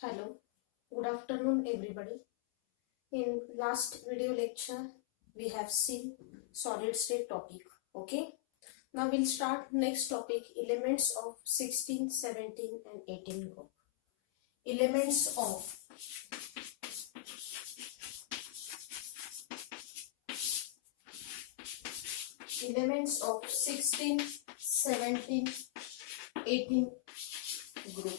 Hello, good afternoon everybody. In last video lecture we have seen solid state topic. Okay, now we'll start next topic, elements of 16, 17 and 18 group. Elements of elements of 16, 17, 18 group.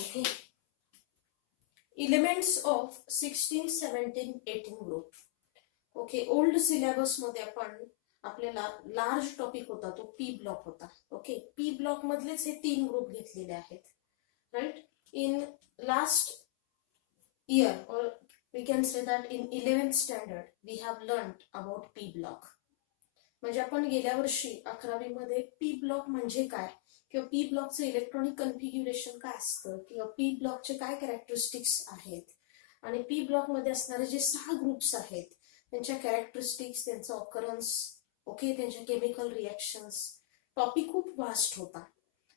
Okay, elements of 16, 17, 18 group. Okay, old syllabus मध्ये आपण आपल्याला large topic होता तो p block होता. Okay, p block मधलेच हे 3 group घेतलेले आहेत. राइट, इन लास्ट इयर और we can say that in 11th standard we have learned about p block. म्हणजे आपण गेल्या वर्षी 11वी मध्ये पी ब्लॉक म्हणजे काय किंवा पी ब्लॉकचं इलेक्ट्रॉनिक कन्फिग्युरेशन काय असतं किंवा पी ब्लॉकचे काय कॅरेक्टरिस्टिक्स आहेत आणि पी ब्लॉक मध्ये असणारे जे 6 ग्रुप्स आहेत त्यांच्या कॅरेक्टरिस्टिक्स, त्यांचा ऑकरन्स, ओके, त्यांच्या केमिकल रिएक्शन्स. टॉपिक खूप वास्ट होता.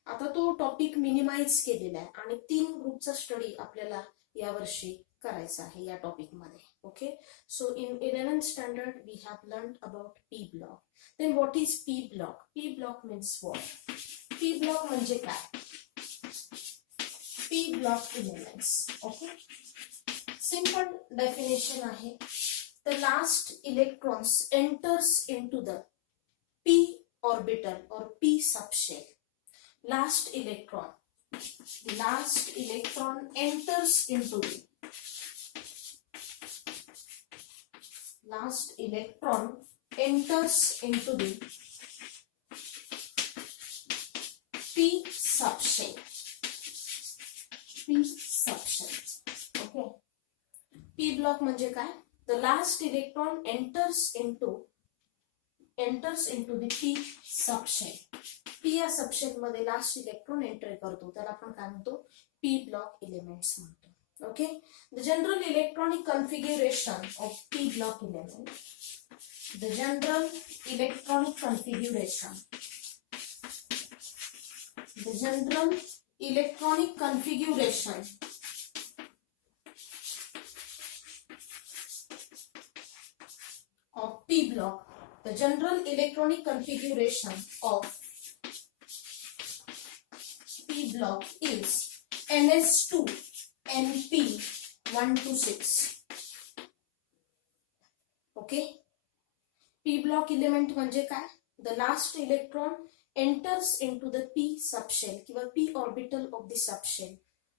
आता तो टॉपिक मिनिमाइज केलेला आहे आणि 3 ग्रुपचा स्टडी आपल्याला यावर्षी करायचा आहे या टॉपिक मध्ये. Okay, so in 11th standard we have learned about p block. Then what is p block? P block means what? P block म्हणजे काय? P block elements. Okay, simple definition आहे. The last electrons enters into the p orbital or p subshell. Last electron enters into the p subshell. Okay, p block म्हणजे काय? The last electron enters into the p subshell. p या subshell मध्ये last electron enter करतो त्याला आपण काय म्हणतो? p block elements म्हणतो. Okay, the general electronic configuration of p block element. The general electronic configuration of p block. The general electronic configuration of p block is ns2 np 1 to 6. okay, p block element म्हणजे काय? The last electron enters into the p subshell किंवा p orbital of the subshell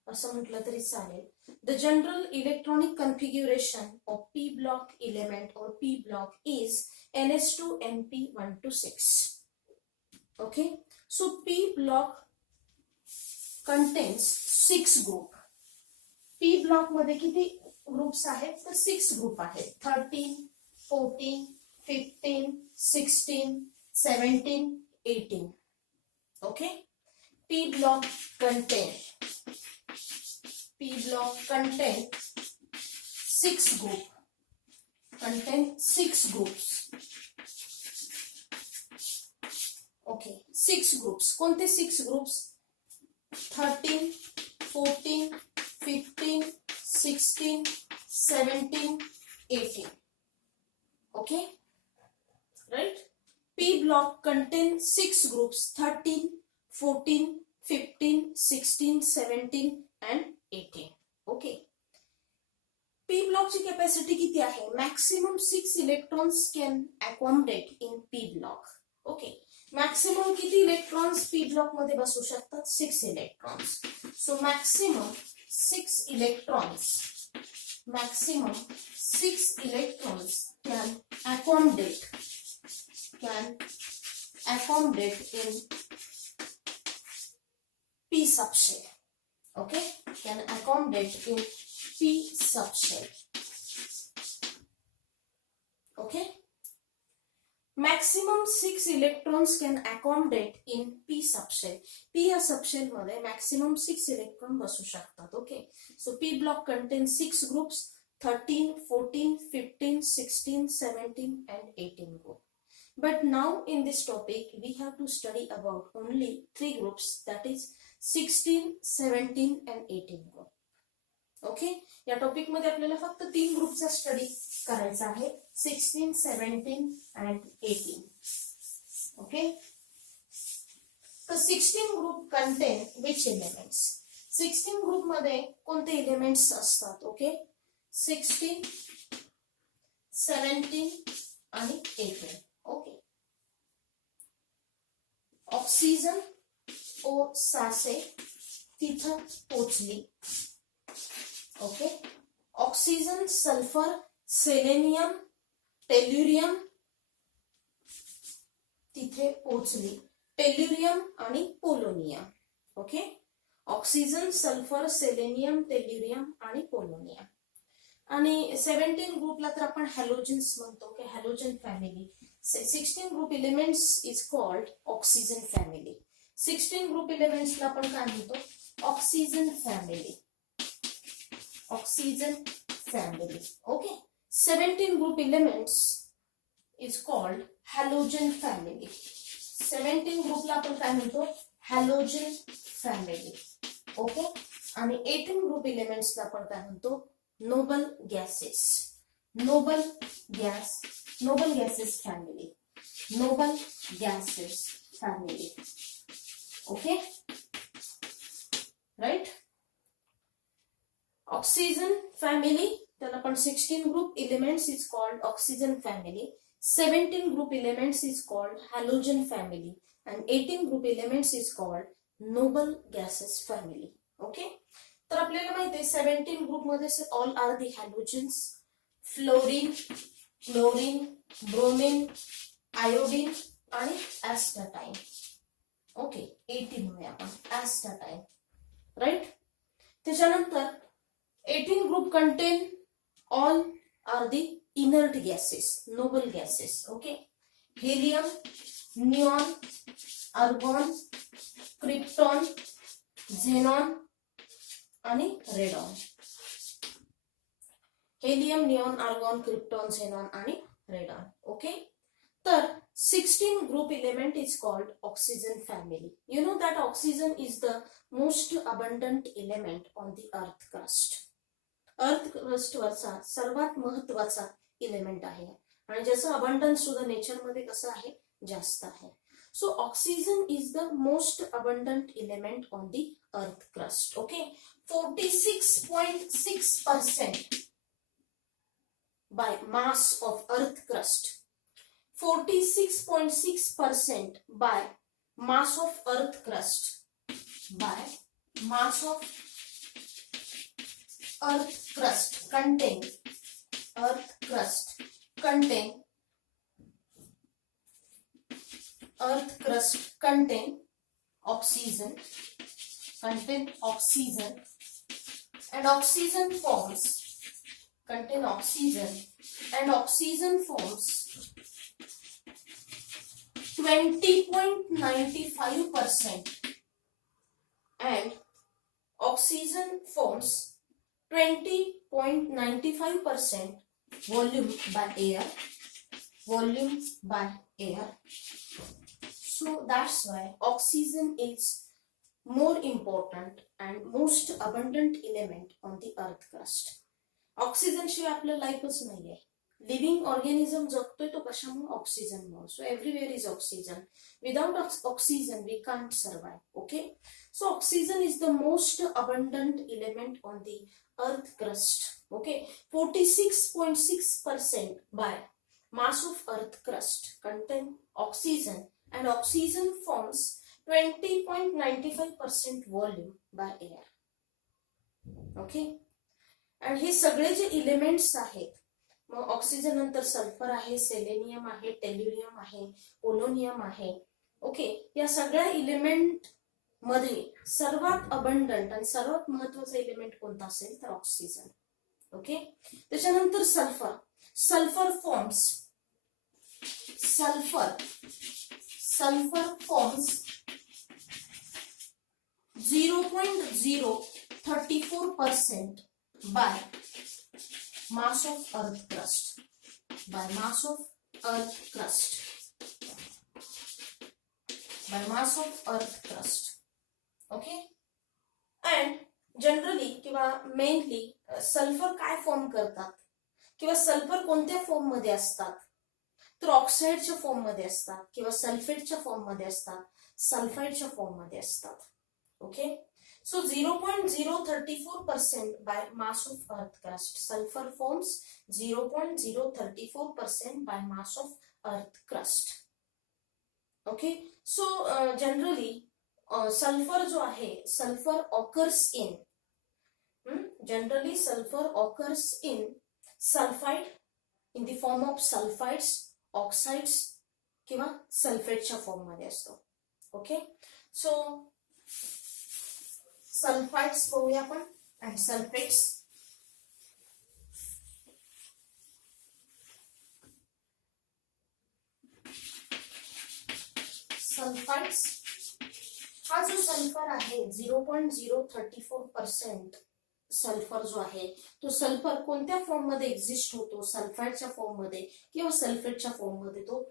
असं म्हटलं तरी चालेल. The general electronic configuration of p block element or p block is ns2 np 1 to 6. okay, so p block contains 6 group. p block मध्ये किती groups आहेत? तर 6 group आहेत. 13, 14, 15, 16, 17, 18. okay, p block contain 6 group. Contain 6 groups. okay, 6 groups. कोणते 6 groups? 13, 14, 15, 16, 17, 18. okay, right? P block contains 6 groups: 13, 14, 15, 16, 17 and 18. okay, p block ची capacity किती आहे? Maximum 6 electrons can accommodate in p block. Okay, maximum किती electrons p block मध्ये बसू शकतात? 6 electrons. So maximum 6 electrons can accommodate in p subshell. okay, can accommodate in p subshell. okay, maximum 6 electrons can accommodate in p subshell. p या subshell मध्ये maximum 6 electron बसू शकतात. okay, so p block contains 6 groups: 13, 14, 15, 16, 17 and 18 group. But now in this topic we have to study about only 3 groups, that is 16, 17 and 18 group. Okay, या topic मध्ये आपल्याला फक्त 3 ग्रुपचा study करायचा आहे, 16, 17 and 18. ओके, तर 16 group contain which elements. 16 group मध्ये कोणते एलिमेंट्स असतात? ओके, 16, 17 आणि 18. ओके, ऑक्सिजन ओ सासे तिथं पोचली. Okay, oxygen, sulphur, selenium, tellurium तिथे पोचली. टेल्युरियम आणि polonium. Okay, oxygen, sulphur, selenium, tellurium आणि पोलोनियम. आणि 17 ग्रुपला तर आपण हॅलोजन्स म्हणतो की halogen family. 16 group elements is called oxygen family. 16 group एलिमेंट्सला आपण काय म्हणतो? Oxygen family. Oxygen family. Okay, 17 group elements is called halogen family. 17 ग्रुपला आपण काय म्हणतो? Halogen family. ओके, आणि 18 ग्रुप एलिमेंट्सला आपण काय म्हणतो? Noble gases. Noble gases family. Noble gases family. Okay, right. Oxygen family, त्याला आपण 16 group elements is called oxygen family. 17 group elements is called halogen family and 18 group elements is called noble gases family. Okay, तर आपल्याला माहिती आहे 17 group मध्ये all are the halogens, fluorine, chlorine, bromine, iodine आणि ऍस्टाटाइन. Okay, 18 मध्ये आपण ऍस्टाटाइन, right. त्याच्यानंतर 18 group content all are the inert gases, noble gases. Okay, helium, neon, argon, krypton, xenon आणि radon. helium, neon, argon, krypton, xenon आणि radon. Okay, तर 16 group element is called oxygen family. You know that oxygen is the most abundant element on the earth crust. Earth crust वरचा सर्वात महत्वाचा element आहे आणि ज्याचं abundance सुद्धा nature मध्ये कसं आहे? जास्त आहे. So oxygen is the most abundant element on the earth crust. Okay, 46.6% by mass of earth crust. 46.6% by mass of earth crust. By mass of earth crust contain oxygen, and oxygen forms 20.95% and oxygen forms 20.95% volume by air. So that's why oxygen is more important and most abundant element on the earth crust. Oxygen शिवाय आपलं लाईफच नाहीये. Living organism जगतोय तो कशामुळे? ऑक्सिजनमुळे. So everywhere is oxygen. Without oxygen we can't survive. Okay, so oxygen is the most abundant element on the earth crust. Okay, 46.6% by mass of earth crust contain oxygen and oxygen forms 20.95% volume by air. Okay, and हे सगळे जे elements आहेत, मग oxygen नंतर sulphur आहे, selenium आहे, टेल्युरियम आहे, polonium आहे. ओके, या सगळ्या एलिमेंट मध्ये सर्वात अबंडंट आणि सर्वात महत्वाचा एलिमेंट कोणता असेल तर ऑक्सिजन. ओके, त्याच्यानंतर sulphur. Sulphur forms 0.034% by mass of earth crust. By mass of earth crust. Okay. And generally किंवा मेनली सल्फर काय फॉर्म करतात किंवा सल्फर कोणत्या फॉर्म मध्ये असतात, तर ऑक्साईडच्या फॉर्म मध्ये असतात किंवा सल्फेटच्या फॉर्म मध्ये असतात, सल्फाइडच्या फॉर्म मध्ये असतात. Okay, so 0.034% by mass of earth crust, sulfur forms 0.034% by mass of earth crust. Okay, so generally sulfur जो आहे, sulfur occurs in generally sulfur occurs in sulfide in the form of sulfides, oxides किंवा सल्फेटच्या form मध्ये असतो. Okay, so sulphides बघूया आपण आणि sulphates. Sulphides हा जो सल्फर आहे 0.034% सल्फर जो आहे तो सल्फर कोणत्या फॉर्म मध्ये एक्झिस्ट होतो, सल्फाइडच्या फॉर्म मध्ये किंवा सल्फेटच्या फॉर्म मध्ये तो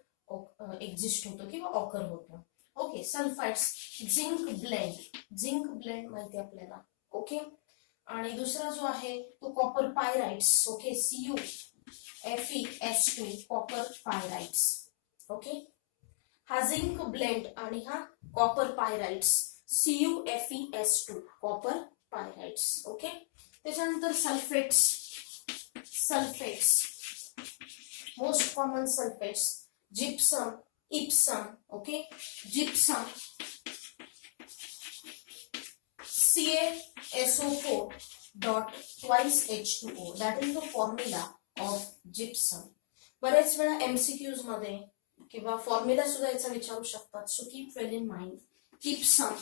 एक्झिस्ट होतो किंवा ऑकर होतो. ओके, सल्फाइड्स झिंक ब्लेंड माहिती आपल्याला. ओके, आणि दुसरा जो आहे तो copper pyrites. Okay, CuFeS2 copper pyrites. Okay, हा झिंक ब्लेंड आणि हा copper pyrites CuFeS2 copper pyrites. Okay, त्याच्यानंतर sulphates most common sulphates gypsum, Epsom. Okay, gypsum CaSO4.2H2O, that is the formula of gypsum. बरेच वेळा MCQs मध्ये किंवा formula सुद्धा याचा विचारू शकतात, so keep well in mind. Epson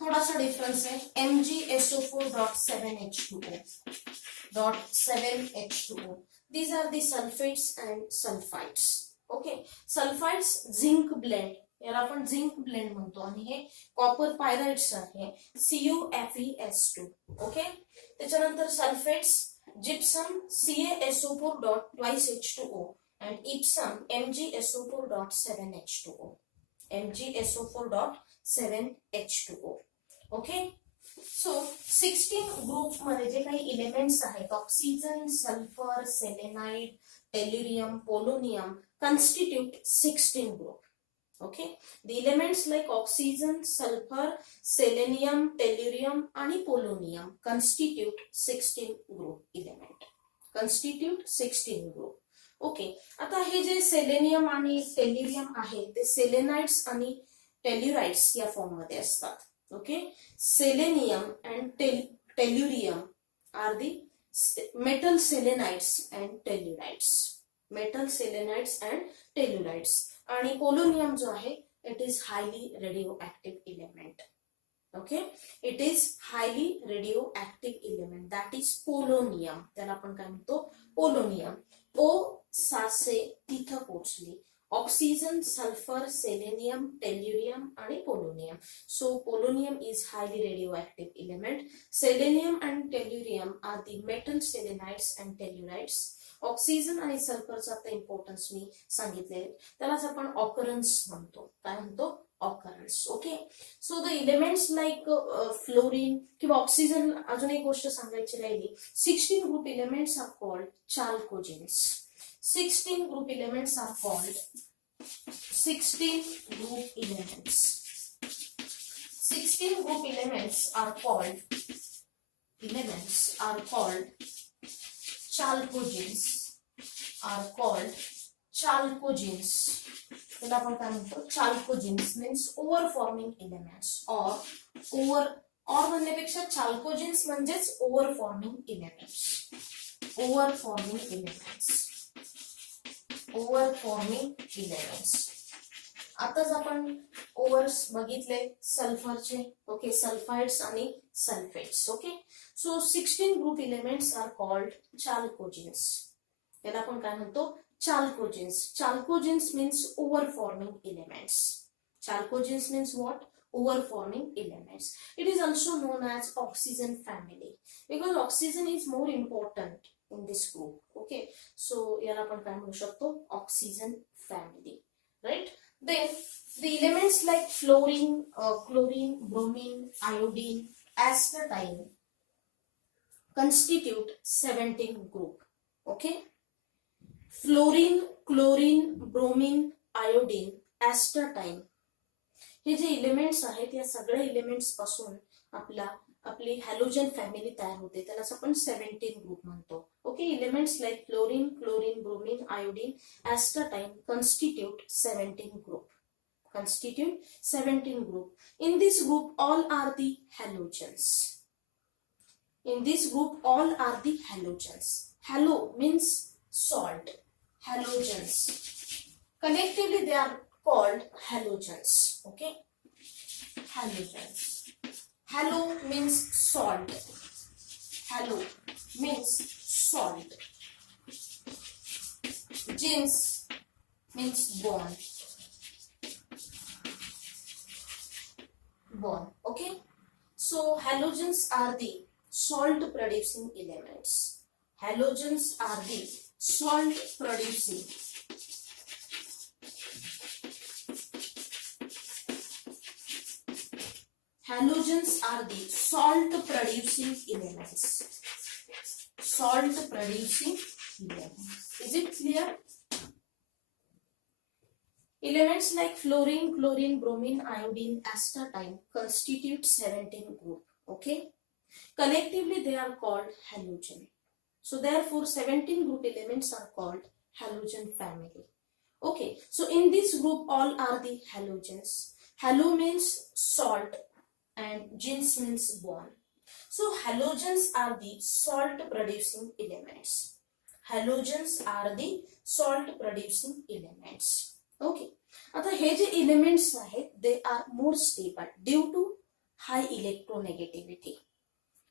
थोडासा डिफरन्स आहे, MgSO4.7H2O. These are the sulfates and sulfides. Okay, sulphides zinc blend, याला आपण झिंक ब्लेंड म्हणतो, आणि हे कॉपर पायराइट्स आहे CuFeS2. ओके, त्याच्यानंतर sulphates gypsum CaSO4.2H2O and Epsom MgSO4.7H2O. Okay, so 16 group मध्ये जे काही इलेमेंट्स आहेत, oxygen, sulphur, selenide, tellurium, polonium constitute 16 group. Okay, the elements like oxygen, sulfur, selenium, tellurium आणि polonium constitute 16 group element. constitute 16 group. Okay, आता हे जे selenium आणि टेल्युरियम आहे ते सेलेनाइड्स आणि टेल्युराइड्स या फॉर्म मध्ये असतात. Okay, selenium and tellurium are the metal selenides and tellurides. Metal selenides and tellurides. आणि पोलोनियम जो आहे it is highly radioactive element. Okay, it is highly radioactive element, that is polonium. त्याला आपण काय म्हणतो, polonium. ओ सासे तिथं पोचली. ऑक्सिजन, सल्फर, सेलेनियम, टेल्युरियम आणि polonium. So polonium is highly radioactive element. Selenium and tellurium are the metal selenides and tellurides. Oxygen आणि सल्फरचा आता इम्पॉर्टन्स मी सांगितले, त्यालाच आपण ऑकरन्स म्हणतो. काय म्हणतो, occurrence. Okay, so the elements like fluorine किंवा ऑक्सिजन. अजून एक गोष्ट सांगायची राहिली, 16 group elements are called chalcogens. 16 group elements are called 16 group elements. 16 group elements are called chalcogens. त्याला आपण काय म्हणतो, chalcogens means overforming elements or म्हणण्यापेक्षा chalcogens म्हणजेच overforming elements. आताच आपण ओव्हर्स बघितले सल्फरचे. ओके, सल्फाइड्स आणि sulphates. Okay, so 16 group elements are called chalcogens. याला आपण काय म्हणतो, chalcogens. Chalcogens means ore forming elements. Chalcogens means what, ore forming elements. It is also known as oxygen family because oxygen is more important in this group. Okay, so याला आपण काय म्हणू शकतो, oxygen family. Right, then The elements like fluorine, chlorine, bromine, iodine, astatine constitute 17 group. Okay. Fluorine, chlorine, bromine, iodine, astatine हे जे elements आहेत या सगळ्या इलेमेंट्स पासून आपली हॅलोजन फॅमिली तयार होते. त्यालाच आपण 17 ग्रुप म्हणतो. Okay. Elements like fluorine, chlorine, bromine, iodine, astatine constitute 17 group. Constitute 17 group. In this group all are the halogens. In this group all are the halogens. Halo means salt. Halogens. Collectively they are called halogens. Okay. Halogens. Halo means salt. Halo means salt. Gens means bond. Bond. Okay. So halogens are the salt producing elements. Halogens are the salt producing halogens are the salt producing elements. Salt producing elements. Is it clear? Elements like fluorine, chlorine, bromine, iodine, astatine constitute 17 group. Okay. Collectively they are called halogen. So therefore 17 group elements are called halogen family. Okay. So in this group all are the halogens. Halo means salt and gens means bond. So halogens are the salt producing elements. Halogens are the salt producing elements. Okay. आता हे जे elements आहेत they are more stable due to high electronegativity.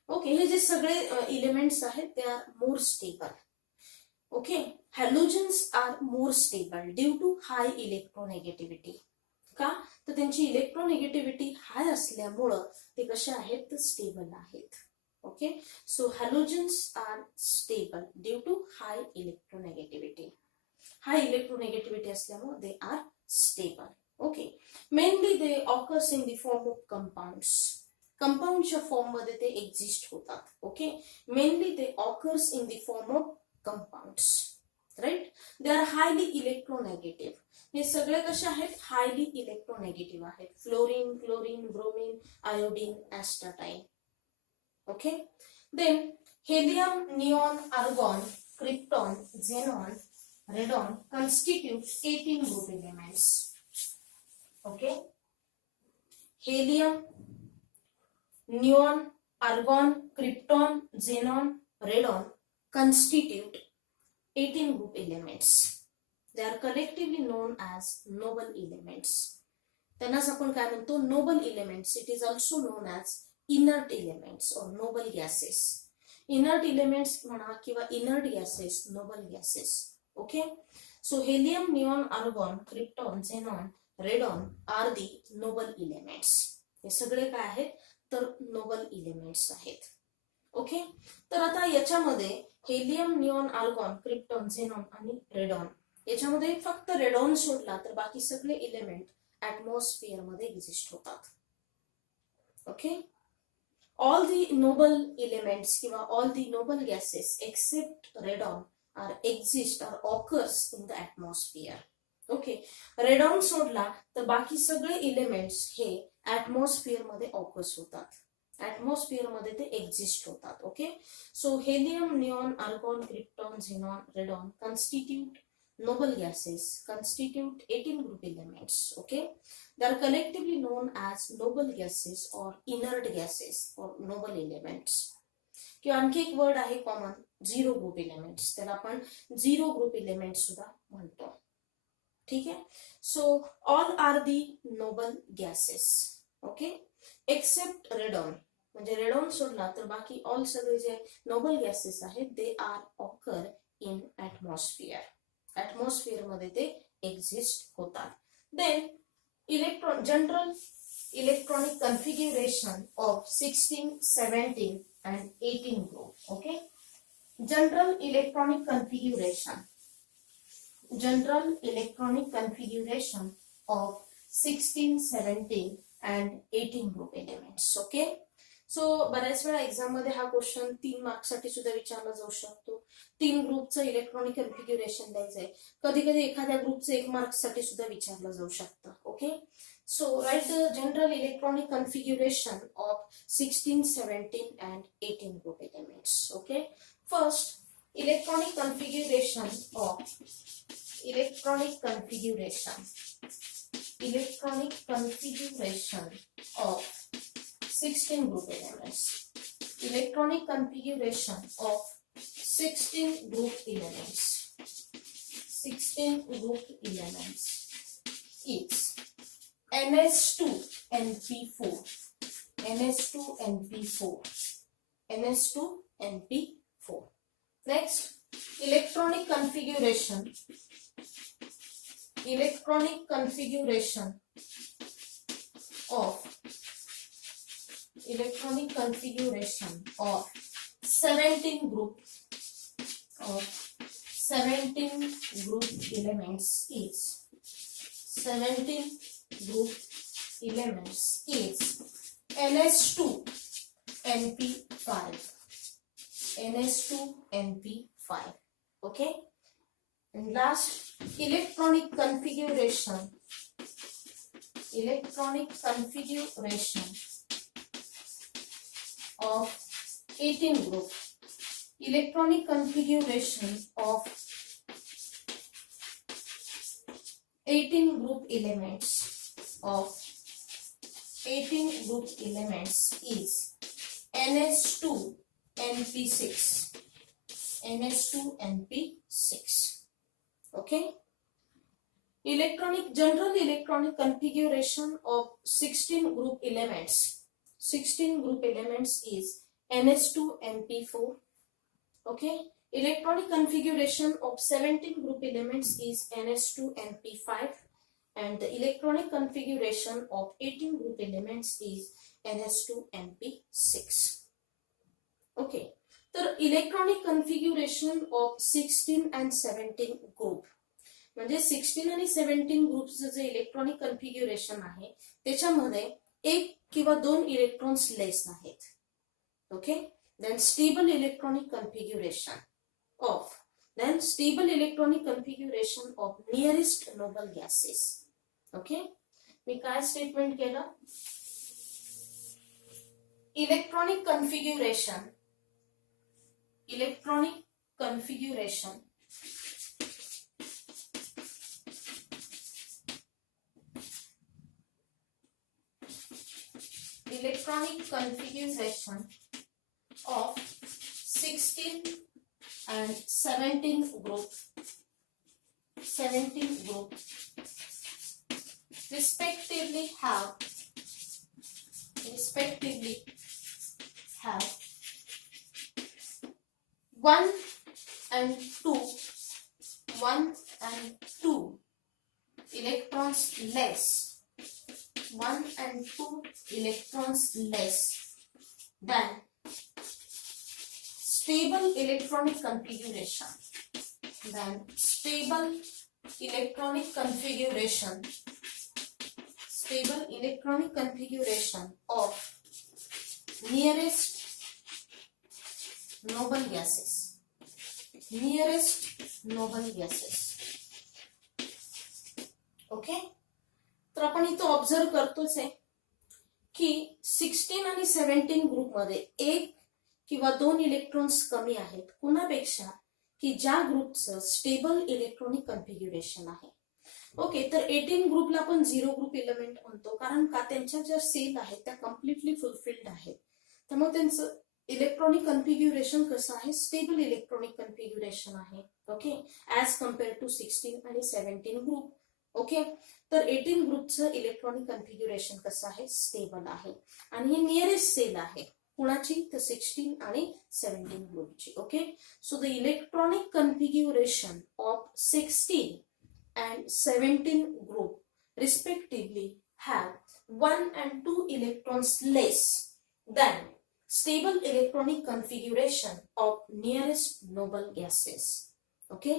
Okay. हे जे सगळे elements आहेत ते are more stable. Okay. Halogens are more stable due to high electronegativity. का तर त्यांची इलेक्ट्रोनेगेटिव्हिटी हाय असल्यामुळं ते कसे आहेत तर स्टेबल आहेत. Okay. So halogens are stable due to high electronegativity. High electronegativity असल्यामुळे they are stable. Okay. Mainly they occurs in the form of compounds. कंपाउंडच्या फॉर्म मध्ये ते एक्झिस्ट होतात. Okay. Mainly they occurs in the form of compounds. Right. They are highly electronegative. हे सगळे कसे आहेत highly electronegative आहेत. Fluorine, chlorine, bromine, iodine, astatine. Okay. Then helium, neon, argon, krypton, xenon, radon constitute 18 group elements. Okay. Helium, neon, argon, krypton, xenon, radon constitute 18 group elements. They are collectively known as noble elements. त्यांनाच आपण काय म्हणतो noble elements. It is also known as inert elements or noble gases. Inert elements म्हणा किंवा inert gases, noble gases. Okay. So helium, neon, argon, krypton, xenon, radon are the noble elements. हे सगळे काय आहेत तर नोबल इलेमेंट्स आहेत. Okay. तर आता याच्यामध्ये helium, neon, argon, krypton, xenon आणि रेडॉन याच्यामध्ये फक्त रेडॉन सोडला तर बाकी सगळे इलेमेंट ऍटमॉस्फिअर मध्ये एक्झिस्ट होतात. Okay. All the noble elements किंवा all the noble gases except radon are exist or occurs in the atmosphere. Okay. Radon सोडला तर बाकी सगळे इलेमेंट्स हे ऍटमॉस्फिअर मध्ये ऑकर्स होतात. ऍटमॉस्फिअर मध्ये ते एक्झिस्ट होतात. Okay. So helium, neon, argon, krypton, xenon, radon constitute noble gases, constitute 18 group elements. Okay. They are collectively known as noble gases or inert gases or noble elements. किंवा आणखी एक word आहे common zero group elements. त्याला आपण zero group element सुद्धा म्हणतो. ठीक आहे. So all are the noble gases. Okay. Except radon म्हणजे रेडॉन सोडला तर बाकी ऑल सगळे जे नोबल गॅसेस आहेत they are occur in atmosphere. Atmosphere मध्ये ते एक्झिस्ट होतात. Then general electronic configuration of 16, 17 and 18 group. Okay. General electronic configuration. General electronic configuration of 16, 17 and 18 group elements. Okay, so बऱ्याच वेळा एक्झाम मध्ये हा क्वेश्चन 3 मार्क्स साठी सुद्धा विचारला जाऊ शकतो. 3 ग्रुपचं इलेक्ट्रॉनिक कन्फिग्युरेशन द्यायचंय. कधी कधी एखाद्या ग्रुपचं 1 मार्क्स साठी सुद्धा विचारलं जाऊ शकतं. Okay, so write the general electronic configuration of 16, 17 and 18 group elements. Okay, first electronic configuration of 16 group elements. Electronic configuration of 16 group elements. 16 group elements is NS2NP4, NS2NP4, NS2NP4. Next, electronic configuration of 17 group elements is 17 group elements is NS2NP5, NS2NP5. Okay, and last, electronic configuration of 18 group. Electronic configuration of 18 group elements is NS2NP6, NS2NP6. Okay, general electronic configuration of 16 group elements is NS2NP4. Okay, electronic configuration of 17 group elements is NS2NP5, and the electronic configuration of 18 group elements is NS2NP6. Okay, तर electronic configuration of 16 and 17 group म्हणजे 16 आणि 17 ग्रुपचं जे electronic कन्फिग्युरेशन आहे त्याच्यामध्ये 1 किंवा 2 electrons less आहेत. Okay, then stable electronic configuration of nearest noble gases. Okay, मी काय स्टेटमेंट केलं, electronic configuration of 16 and 17 group respectively have 1 and 2 electrons less, 1 and 2 electrons less than stable electronic configuration of nearest noble gases. Okay, तर आपण इथं observe करतोच आहे की 16 आणि 17 ग्रुप मध्ये 1 किंवा 2 इलेक्ट्रॉन्स कमी आहेत कुणापेक्षा की ज्या ग्रुपचं स्टेबल इलेक्ट्रॉनिक कन्फिग्युरेशन आहे. ओके, तर 18 ग्रुपला आपण 0 ग्रुप एलिमेंट म्हणतो, कारण का त्यांच्या ज्या सेल आहेत त्या कम्प्लिटली फुलफिल्ड आहेत. तर मग त्यांचं इलेक्ट्रॉनिक कन्फिग्युरेशन कसं आहे, स्टेबल इलेक्ट्रॉनिक कन्फिग्युरेशन आहे. ओके, ऍज कम्पेअर टू 16 आणि 17 ग्रुप. ओके, तर 18 ग्रुपचं इलेक्ट्रॉनिक कन्फिग्युरेशन कसं आहे, स्टेबल आहे. आणि ही नियरेस्ट सेल आहे कुणाची, तर 16 आणि 17 ग्रुपची. Okay, so the electronic configuration of 16 and 17 group respectively have 1 and 2 electrons less than stable electronic configuration of nearest noble gases. Okay,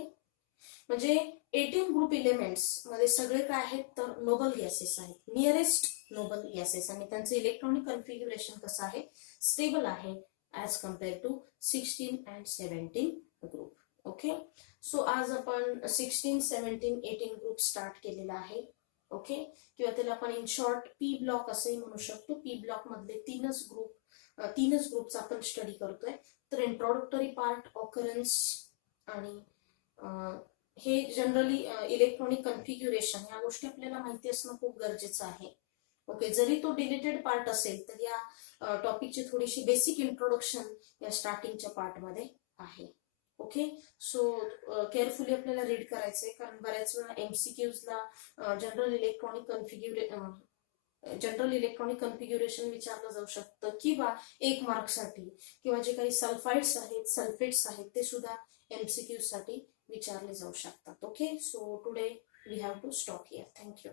म्हणजे 18 ग्रुप इलेमेंट्स मध्ये सगळे काय आहेत तर नोबल गॅसेस आहेत, नियरेस्ट नोबल गॅसेस, आणि त्यांचं इलेक्ट्रॉनिक कन्फिग्युरेशन कसं आहे, स्टेबल आहे as compare to 16 and 17 group. Okay, so आज आपण 16, 17, 18 ग्रुप स्टार्ट केलेला आहे. ओके, किंवा त्याला आपण इन शॉर्ट पी ब्लॉक असंही म्हणू शकतो. पी ब्लॉक मधले तीनच ग्रुपचा आपण स्टडी करतोय. तर इंट्रोडक्टरी पार्ट, ऑकरन्स आणि हे जनरली इलेक्ट्रॉनिक कन्फिग्युरेशन या गोष्टी आपल्याला माहिती असणं खूप गरजेचं आहे. ओके, जरी तो डिलीटेड पार्ट असेल तर या टॉपिकची थोडीशी बेसिक इंट्रोडक्शन या स्टार्टिंगच्या पार्टमध्ये आहे. ओके, सो केअरफुली आपल्याला रीड करायचंय, कारण बऱ्याच वेळा एमसीक्यूजला जनरल इलेक्ट्रॉनिक कन्फिग्युरेशन विचारलं जाऊ शकतं, किंवा 1 मार्कसाठी, किंवा जे काही सल्फाइड्स आहेत, सल्फेट्स आहेत, ते सुद्धा एमसीक्यू साठी विचारले जाऊ शकतात. Okay, so today we have to stop here. Thank you.